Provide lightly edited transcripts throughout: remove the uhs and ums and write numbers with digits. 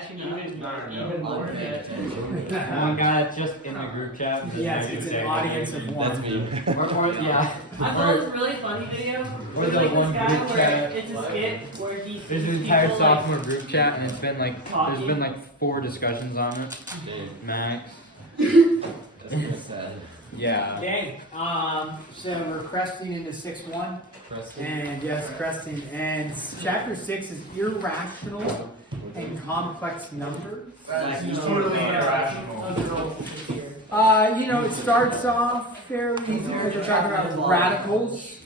catching even more. One guy that's just in the group chat. Yes, it's an audience of one. That's me. Yeah. I saw this really funny video. Or It's the like one this guy group where chat. it's a skit where he There's an sees entire people, like, sophomore group chat, and it's been like there's been like 4 discussions on it. Max. That's kind of sad. Yeah. Okay, so we're cresting into 6-1. And yes, cresting. And chapter 6 is irrational and complex numbers. That's totally irrational. It starts off fairly easy because we're talking about radicals.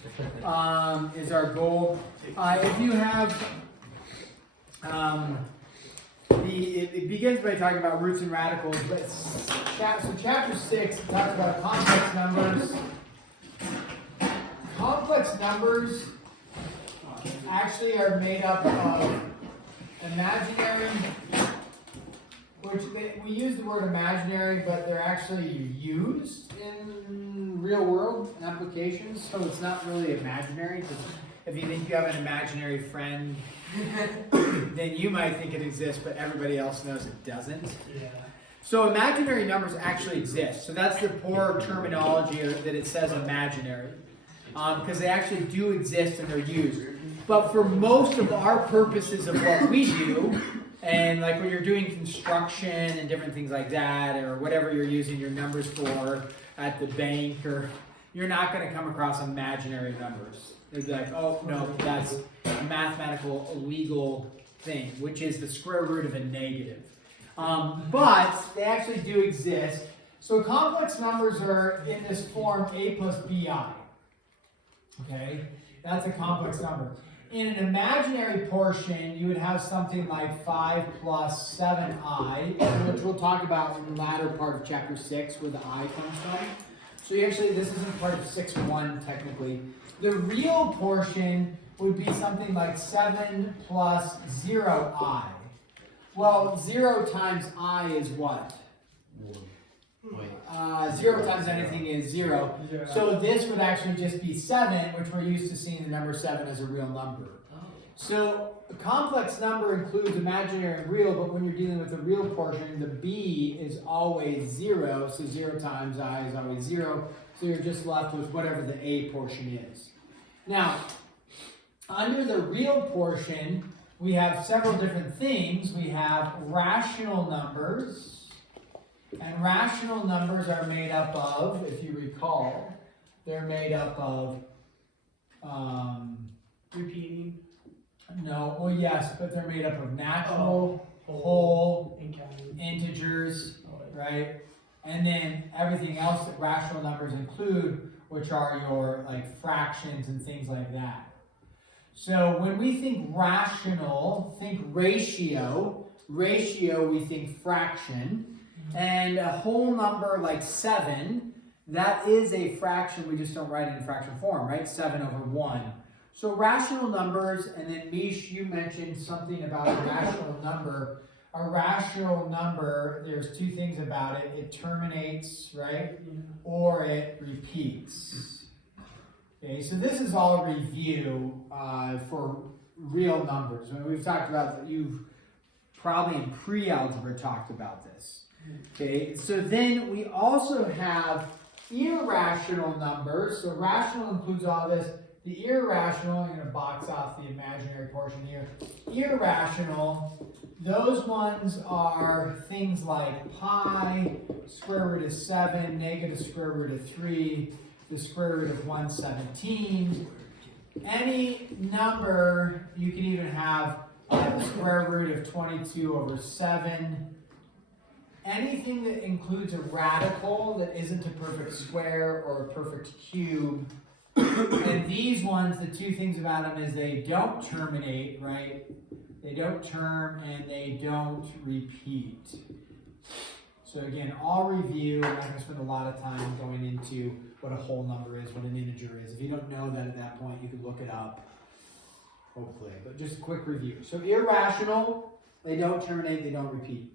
Is our goal. If you have it begins by talking about roots and radicals, but so chapter 6 talks about complex numbers. Complex numbers actually are made up of imaginary, which we use the word imaginary, but they're actually used in real world applications, so it's not really imaginary. If you think you have an imaginary friend, then you might think it exists, but everybody else knows it doesn't. Yeah. So imaginary numbers actually exist. So that's the poor terminology that it says imaginary, because they actually do exist and they're used. But for most of our purposes of what we do, and like when you're doing construction and different things like that, or whatever you're using your numbers for at the bank, or you're not going to come across imaginary numbers. They'd be like, oh no, that's a mathematical illegal thing, which is the square root of a negative. But they actually do exist. So complex numbers are in this form a plus bi. Okay, that's a complex number. In an imaginary portion, you would have something like 5 plus 7i, which we'll talk about in the latter part of chapter 6, where the I comes from. So actually, this isn't part of 6.1 technically. The real portion would be something like 7 plus 0i. Well, 0 times I is what? 0 times anything is 0. So this would actually just be 7, which we're used to seeing the number 7 as a real number. So a complex number includes imaginary and real, but when you're dealing with the real portion, the b is always 0. So 0 times I is always 0. So you're just left with whatever the a portion is. Now, under the real portion, we have several different things. We have rational numbers. And rational numbers are made up of, if you recall, they're made up of, Repeating. No, well yes, but they're made up of natural, whole, integers, right? And then everything else that rational numbers include, which are your like fractions and things like that. So when we think rational, think ratio. Ratio, we think fraction. And a whole number like 7, that is a fraction, we just don't write it in fraction form, right? 7 over 1. So rational numbers, and then Mish, you mentioned something about a rational number. A rational number, there's 2 things about it. It terminates, right? Or it repeats. Okay, so this is all review for real numbers. When we've talked about that, you've probably in pre-algebra talked about this. Okay, so then we also have irrational numbers. So rational includes all this. The irrational, I'm going to box off the imaginary portion here. Irrational, those ones are things like pi, square root of 7, negative square root of 3, the square root of 117. Any number, you can even have the square root of 22 over 7. Anything that includes a radical that isn't a perfect square or a perfect cube. And these ones, the 2 things about them is they don't terminate, right? They don't term and they don't repeat. So again, all review. I'm not going to spend a lot of time going into what a whole number is, what an integer is. If you don't know that at that point, you can look it up, hopefully. But just a quick review. So irrational, they don't terminate, they don't repeat.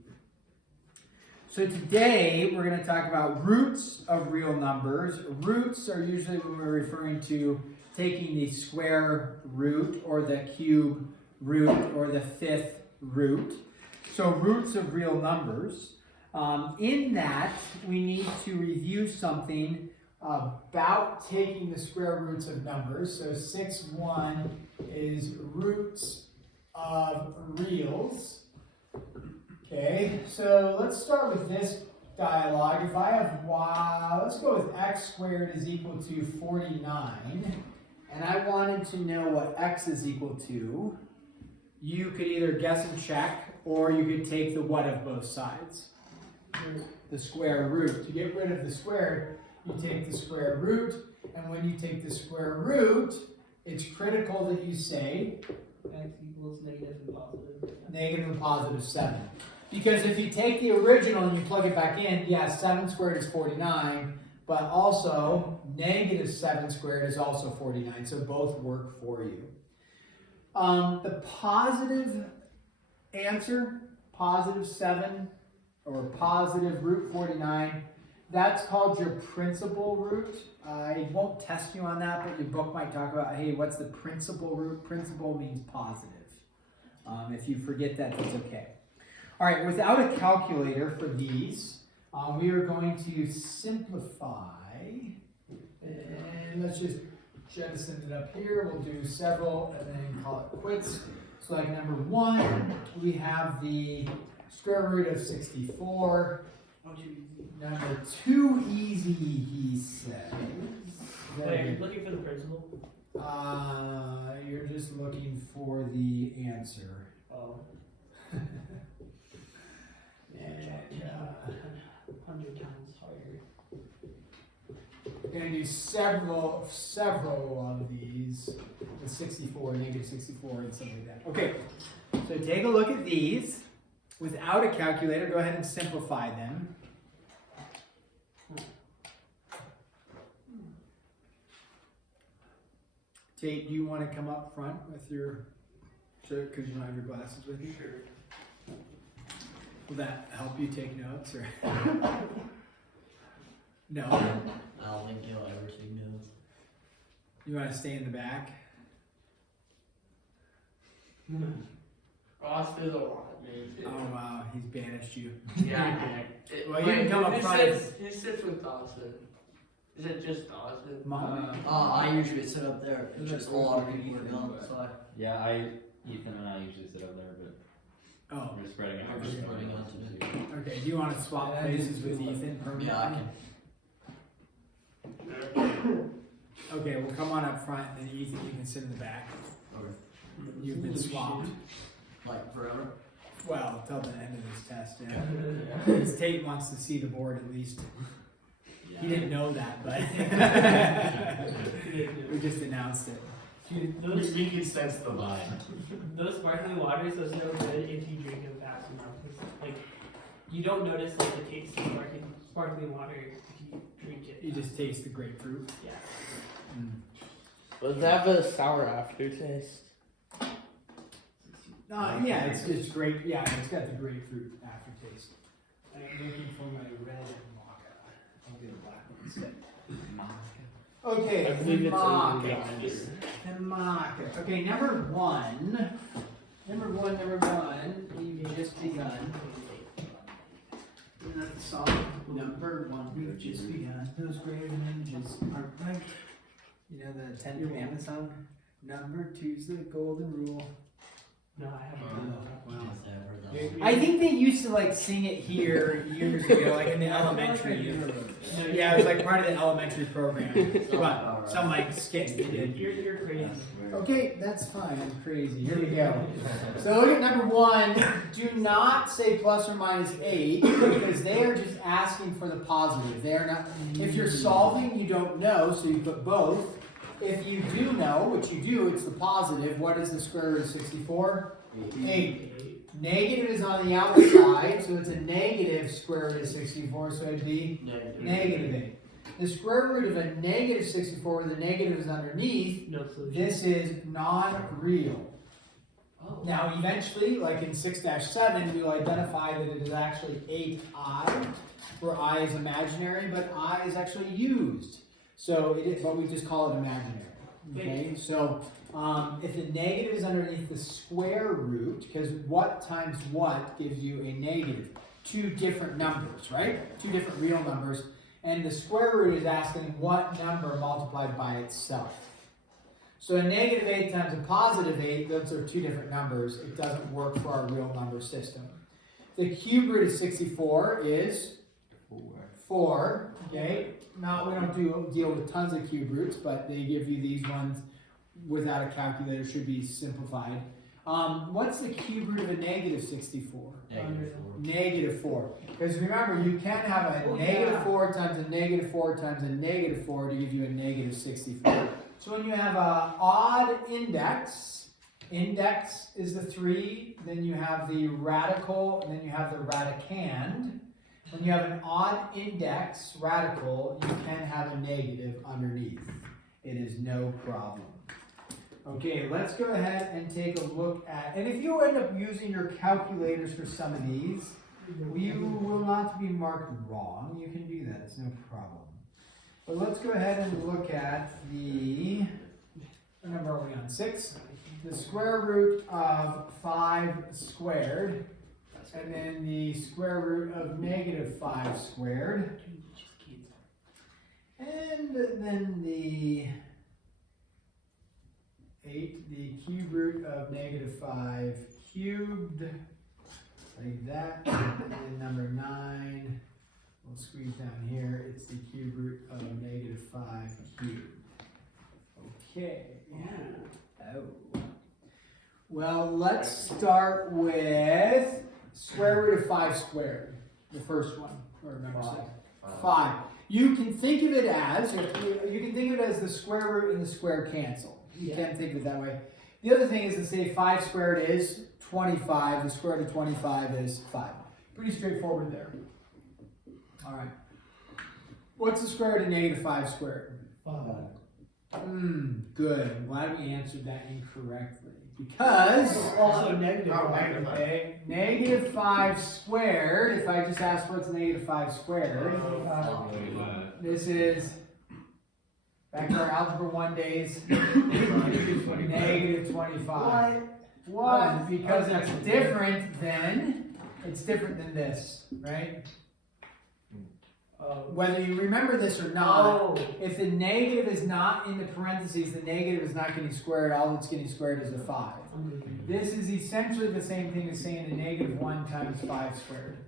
So today, we're going to talk about roots of real numbers. Roots are usually when we're referring to taking the square root or the cube root or the 5th root. So roots of real numbers. In that, we need to review something about taking the square roots of numbers. So 6-1 is roots of reals. Okay, so let's start with this dialogue. If I have y, let's go with x squared is equal to 49, and I wanted to know what x is equal to, you could either guess and check, or you could take the what of both sides. The square root. To get rid of the squared, you take the square root, and when you take the square root, it's critical that you say X equals negative and positive. negative and positive 7. Because if you take the original and you plug it back in, yeah, 7 squared is 49, but also negative 7 squared is also 49, so both work for you. The positive answer, positive 7, or positive root 49, that's called your principal root. I won't test you on that, but your book might talk about, hey, what's the principal root? Principal means positive. If you forget that, that's okay. All right, without a calculator for these, we are going to simplify, and let's just jettison it up here. We'll do several and then call it quits. So like number 1, we have the square root of 64. Number 2, easy, he says. Wait, you're looking for the principal? You're just looking for the answer. Oh. And 100 times harder. we're going to do several of these with 64, negative 64, and something like that. Okay, so take a look at these. Without a calculator, go ahead and simplify them. Tate, do you want to come up front with your, because you don't have your glasses with you? Sure. Will that help you take notes, or? No? I don't think you'll ever take notes. You want to stay in the back? Ross does a lot, man. Oh wow, he's banished you. Yeah. Well, you can come up front. He sits with Dawson. Is it just Dawson? Mom. I usually sit up there. It's just a lot of people are gone, so Yeah, Ethan and I usually sit up there, but Oh, we're spreading out. I'm just spreading out today. okay. Do you want to swap places with Ethan permanently? Yeah, I can. Okay, we'll come on up front, and Ethan, you can sit in the back. Okay. You've been swapped. Like forever? Well, till the end of this test, yeah. Because Tate wants to see the board at least. He didn't know that, but we just announced it. Dude, those, We can sense the vibe. those sparkling waters are so good if you drink them fast enough. 'Cause, like, you don't notice like the taste of sparkling water if you drink it. You just taste the grapefruit. Yeah. Does that have a sour aftertaste? Yeah, it's great. Yeah, it's got the grapefruit aftertaste. I'm looking for my red maca. I'll get a black one instead. Okay, I believe it's maca. The maca. Okay, number one. We've just begun. Isn't that the song? Number 1, we've just begun. Those greater ninjas are right. You know the 10 Commandments song? Number 2's the golden rule. No, I haven't. Wow. Yes, I've heard that one. I think they used to like sing it here years ago, like in the elementary. Yeah, it was like part of the elementary program. But some like skit they did. You're crazy. Okay, that's fine. I'm crazy. Here we go. So look at number 1. Do not say plus or minus 8 because they are just asking for the positive. They are not. If you're solving, you don't know, so you put both. If you do know, which you do, it's the positive. What is the square root of 64? 8. Negative is on the outside, so it's a negative square root of 64, so it'd be negative 8. The square root of a negative 64, where the negative is underneath, No solution. this is non-real. Oh. Now, eventually, like in 6-7, we'll identify that it is actually 8i, where I is imaginary, but I is actually used. So, but we just call it imaginary. Okay, so If the negative is underneath the square root, because what times what gives you a negative? Two different numbers, right? Two different real numbers. And the square root is asking what number multiplied by itself. So a negative 8 times a positive 8, those are two different numbers. It doesn't work for our real number system. The cube root of 64 is 4. Okay? Now, we don't deal with tons of cube roots, but they give you these ones without a calculator, should be simplified. What's the cube root of a negative 64? Negative 4. Because remember, you can have a negative 4 times a negative 4 times a negative 4 to give you a negative 64. So when you have an odd index is the 3, then you have the radical, and then you have the radicand. When you have an odd index radical, you can have a negative underneath. It is no problem. Okay, let's go ahead and take a look at, and if you end up using your calculators for some of these, you will not be marked wrong. You can do that, it's no problem. But let's go ahead and look at the, what number are we on? 6? The square root of 5 squared, and then the square root of negative 5 squared, and then the 8, the cube root of negative 5 cubed, like that, and then number 9, we'll squeeze down here, it's the cube root of negative 5 cubed. Okay. Oh. Well, let's start with square root of 5 squared, the first one, or number 6. 5. You can think of it as, the square root and the square cancel. You can think of it that way. The other thing is to say 5 squared is 25. The square root of 25 is 5. Pretty straightforward there. All right. What's the square root of negative 5 squared? 5. Good. I'm glad we answered that incorrectly. Because Also negative. okay, negative 5 squared, if I just ask what's negative 5 squared, this is, back to our Algebra 1 days, negative 25. What? Because it's different than this, right? Whether you remember this or not, if the negative is not in the parentheses, the negative is not getting squared, all that's getting squared is the 5. This is essentially the same thing as saying a negative 1 times 5 squared.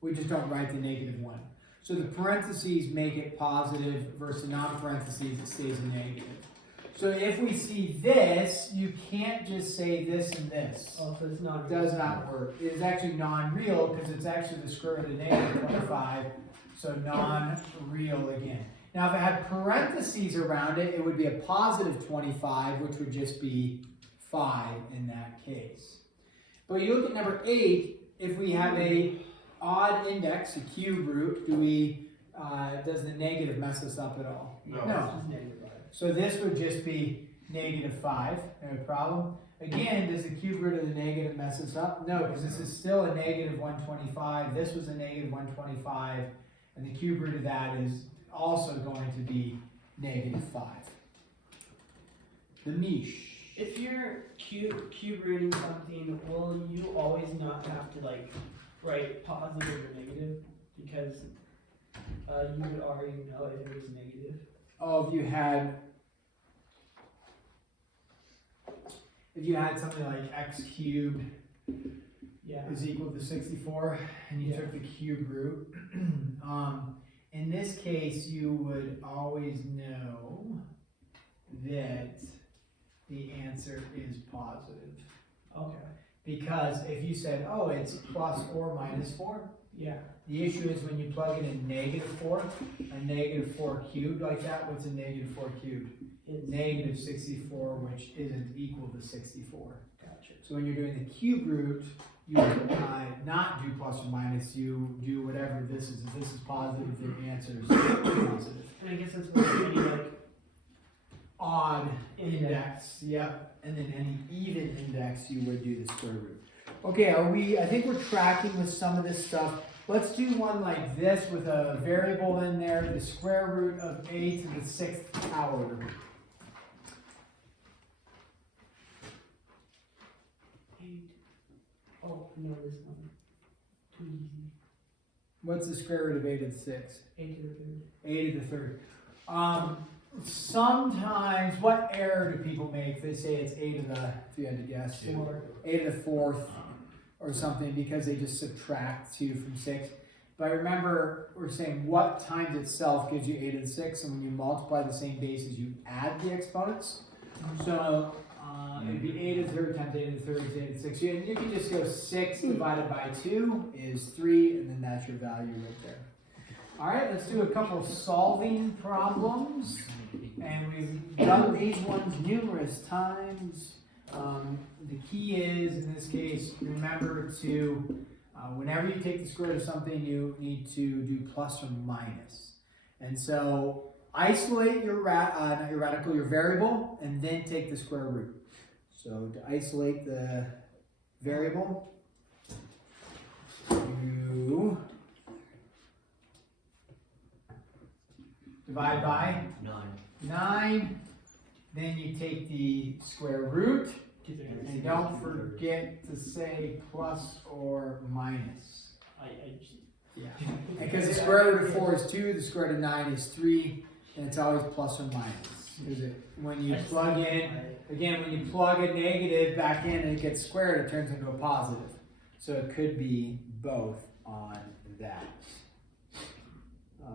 We just don't write the negative 1. So the parentheses make it positive versus non-parentheses, it stays a negative. So if we see this, you can't just say this and this. Oh, so it's not. It does not work. It is actually non-real because it's actually the square root of negative 25. So non-real again. Now if it had parentheses around it, it would be a positive 25, which would just be 5 in that case. But you look at number 8, if we have a odd index, a cube root, does the negative mess us up at all? No. So this would just be negative 5, no problem. Again, does the cube root of the negative mess us up? No, because this is still a negative 125. This was a negative 125. And the cube root of that is also going to be negative 5. The mish. If you're cube rooting something, will you always not have to write positive or negative? Because you would already know if it was negative. Oh, if you had something like x cubed is equal to 64, and you took the cube root. In this case, you would always know that the answer is positive. Okay. Because if you said, oh, it's plus or minus 4, the issue is when you plug in a negative 4, a negative 4 cubed like that, what's a negative 4 cubed? It's negative 64, which isn't equal to 64. Gotcha. So when you're doing the cube root, you not do plus or minus, you do whatever this is. If this is positive, the answer is positive. And I guess that's what any Odd index, yep. And then any even index, you would do the square root. Okay, I think we're tracking with some of this stuff. Let's do one like this with a variable in there, the square root of a to the 6th power. know this one. Too easy. What's the square root of 8 to the 6? 8 to the third. 8 to the third. Sometimes, what error do people make? They say it's 8 to the, if you had to guess, 8 to the 4th or something, because they just subtract 2 from 6. But remember, we're saying what times itself gives you 8 to the 6, and when you multiply the same bases, you add the exponents. So it'd be 8 to the third times 8 to the third is 8 to the 6. And you can just go 6 divided by 2 is 3, and then that's your value right there. All right, let's do a couple of solving problems. And we've done these ones numerous times. The key is, in this case, remember to, whenever you take the square root of something, you need to do plus or minus. And so isolate your not your radical, your variable, and then take the square root. So to isolate the variable, you divide by 9. Then you take the square root, and don't forget to say plus or minus. Yeah. Because the square root of 4 is 2, the square root of 9 is 3, and it's always plus or minus. Because when you plug in, again, when you plug a negative back in and it gets squared, it turns into a positive. So it could be both on that. I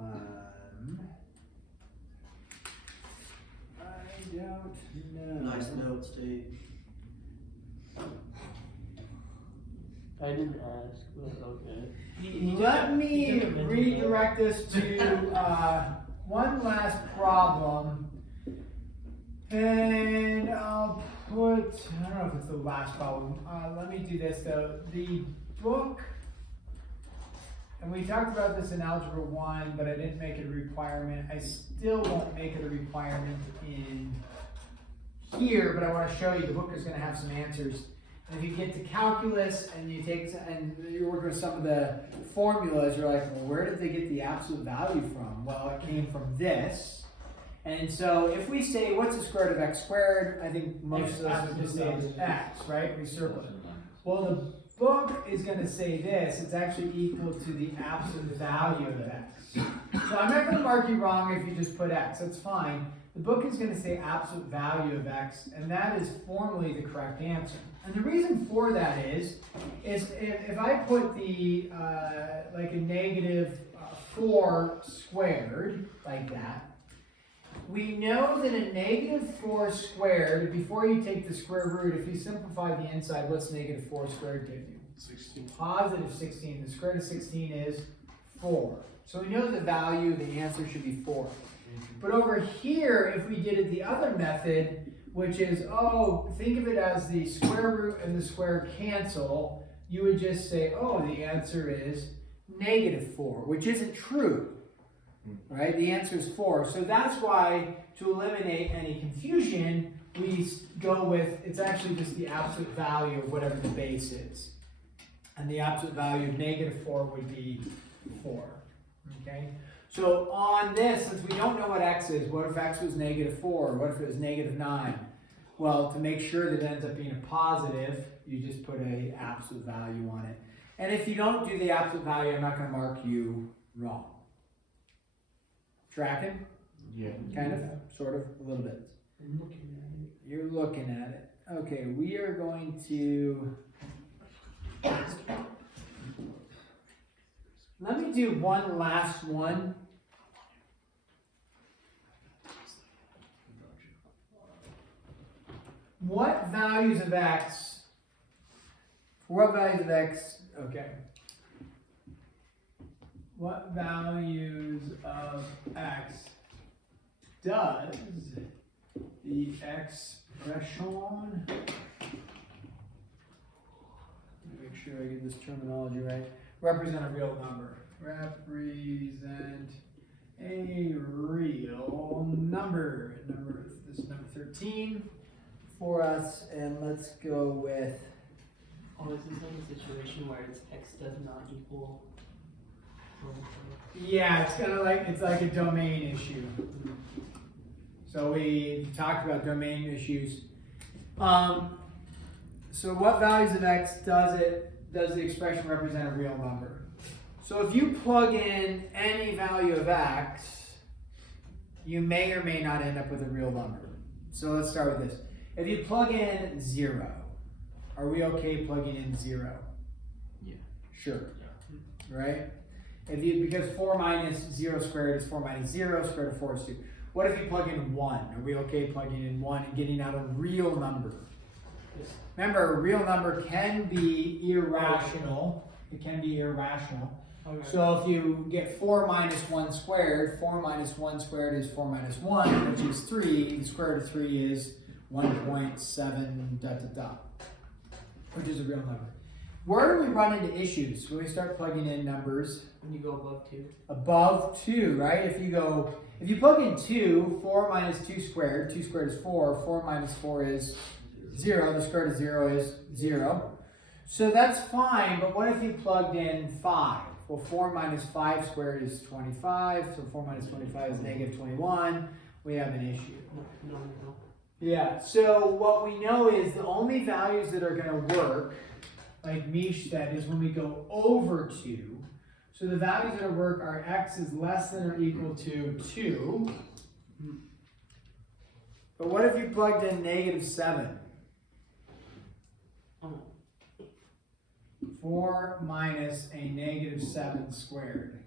don't know. Nice note, Steve. I didn't ask, but okay. Let me redirect us to one last problem. And I'll put, I don't know if it's the last problem. Let me do this though. The book, and we talked about this in Algebra 1, but I didn't make it a requirement. I still won't make it a requirement in here, but I want to show you the book is going to have some answers. And if you get to calculus and you take and you're working with some of the formulas, you're like, well, where did they get the absolute value from? Well, it came from this. And so if we say, what's the square root of x squared? I think most of us would just say it's x, right? We circle it. Well, the book is going to say this. It's actually equal to the absolute value of x. So I'm not going to mark you wrong if you just put x. That's fine. The book is going to say absolute value of x, and that is formally the correct answer. And the reason for that is if I put the, like a negative 4 squared, like that, we know that a negative 4 squared, before you take the square root, if you simplify the inside, what's negative 4 squared give you? 16. Positive 16. The square root of 16 is 4. So we know the value, the answer should be 4. But over here, if we did it the other method, which is, think of it as the square root and the square cancel, you would just say, the answer is negative 4, which isn't true. Right? The answer is 4. So that's why, to eliminate any confusion, we go with, it's actually just the absolute value of whatever the base is. And the absolute value of negative 4 would be 4. Okay? So on this, since we don't know what x is, what if x was negative 4? What if it was negative 9? Well, to make sure that it ends up being a positive, you just put an absolute value on it. And if you don't do the absolute value, I'm not going to mark you wrong. Tracking? Yeah. Kind of? Sort of? A little bit. I'm looking at it. You're looking at it. Okay, we are going to... Let me do one last one. What values of x, okay. What values of x does the expression, make sure I get this terminology right, represent a real number. Represent a real number. This is number 13 for us, and let's go with. Is this like a situation where it's x does not equal? Yeah, it's kind of like a domain issue. So we talked about domain issues. So what values of x does it does the expression represent a real number? So if you plug in any value of x, you may or may not end up with a real number. So let's start with this. If you plug in 0, are we okay plugging in 0? Yeah. Sure. Right? Because 4 minus 0 squared is 4 minus 0, square root of 4 is 2. What if you plug in 1? Are we okay plugging in 1 and getting out a real number? Remember, a real number can be irrational. It can be irrational. Okay. So if you get 4 minus 1 squared, 4 minus 1 squared is 4 minus 1, which is 3. The square root of 3 is 1.7 which is a real number. Where do we run into issues when we start plugging in numbers? When you go above 2. Above 2, right? If you plug in 2, 4 minus 2 squared is 4, 4 minus 4 is 0, the square root of 0 is 0. So that's fine, but what if you plugged in 5? Well, 4 minus 5 squared is 25, so 4 minus 25 is negative 21. We have an issue. No. Yeah, so what we know is the only values that are going to work, like Mish said, is when we go over 2. So the values that work are x is less than or equal to 2. But what if you plugged in negative 7? 4 minus a negative 7 squared.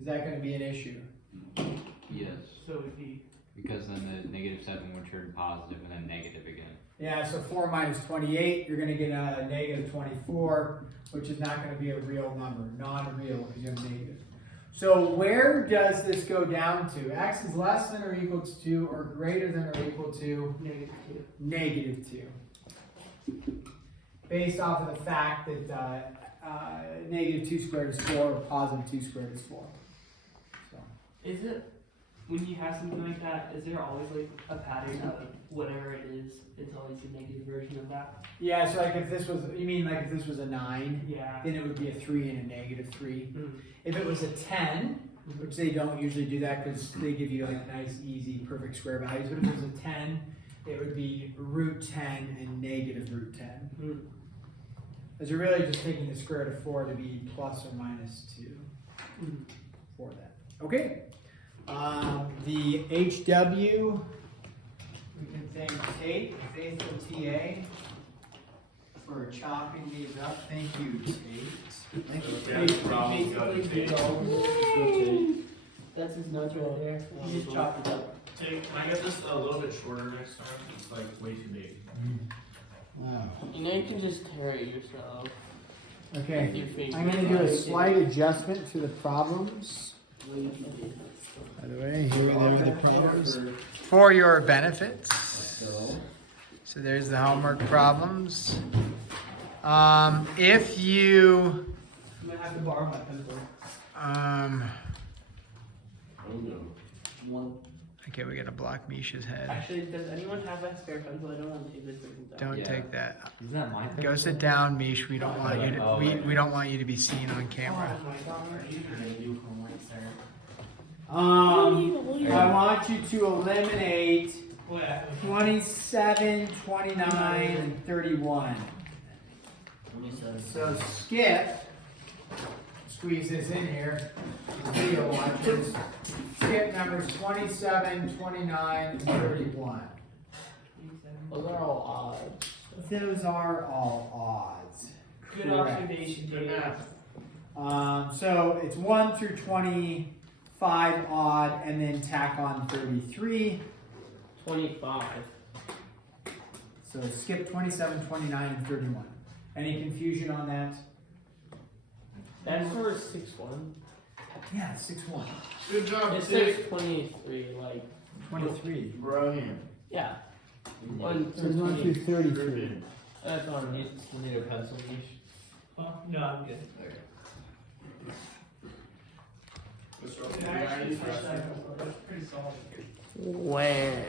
Is that going to be an issue? Yes. So it would be. Because then the negative 7 would turn positive and then negative again. Yeah, so 4 minus 28, you're going to get a negative 24, which is not going to be a real number, non-real, because you have negative. So where does this go down to? X is less than or equal to 2 or greater than or equal to? Negative 2. Based off of the fact that negative 2 squared is 4 or positive 2 squared is 4. So. Is it, when you have something like that, is there always like a pattern of whatever it is, it's always a negative version of that? Yeah, so like if this was, you mean like if this was a 9, Yeah. then it would be a 3 and a negative 3. Mm. If it was a 10, which they don't usually do that because they give you like nice, easy, perfect square values, but if it was a 10, it would be root 10 and negative root 10. Mm. Because you're really just taking the square root of 4 to be plus or minus 2 for that. Okay. The HW, we can thank Tate, faithful TA, for chopping these up. Thank you, Tate. Thank you. Basically did all of That's his notes right there. He just chopped it up. Hey, can I get this a little bit shorter next time? It's like way too big. Wow. You know, you can just tear it yourself. With Okay, your finger. I'm going to do a slight adjustment to the problems. By the way, here are the problems. For your benefits. So there's the homework problems. If you, I'm gonna have to borrow my pencil. okay, we gotta block Misha's head. Actually, does anyone have a spare pencil? I don't want to take this person down. Don't Yeah. take that. Isn't that my Go sit down, Mish. We don't want you to. Oh, We, right. we don't want you to be seen on camera. Oh my god. I want you to eliminate 27, 29, and 31. 27. So Skip, squeeze this in here. Video watchers. Skip numbers 27, 29, and 31. Those are all odds. Those are all odds. Good Correct. observation, Good Dave. math. So it's 1 through 25 odd, and then tack on 33. 25. So skip 27, 29, and 31. Any confusion on that? That's for 6-1. Yeah, 6-1. Good job, It Dick. says 23, like, 23. Brian. yeah. 1 So through 1 through 20. 33. That's on me. You need a pencil, Nish? Oh, no, I'm good. What's wrong? Can I actually switch that pencil? That's pretty solid. Where?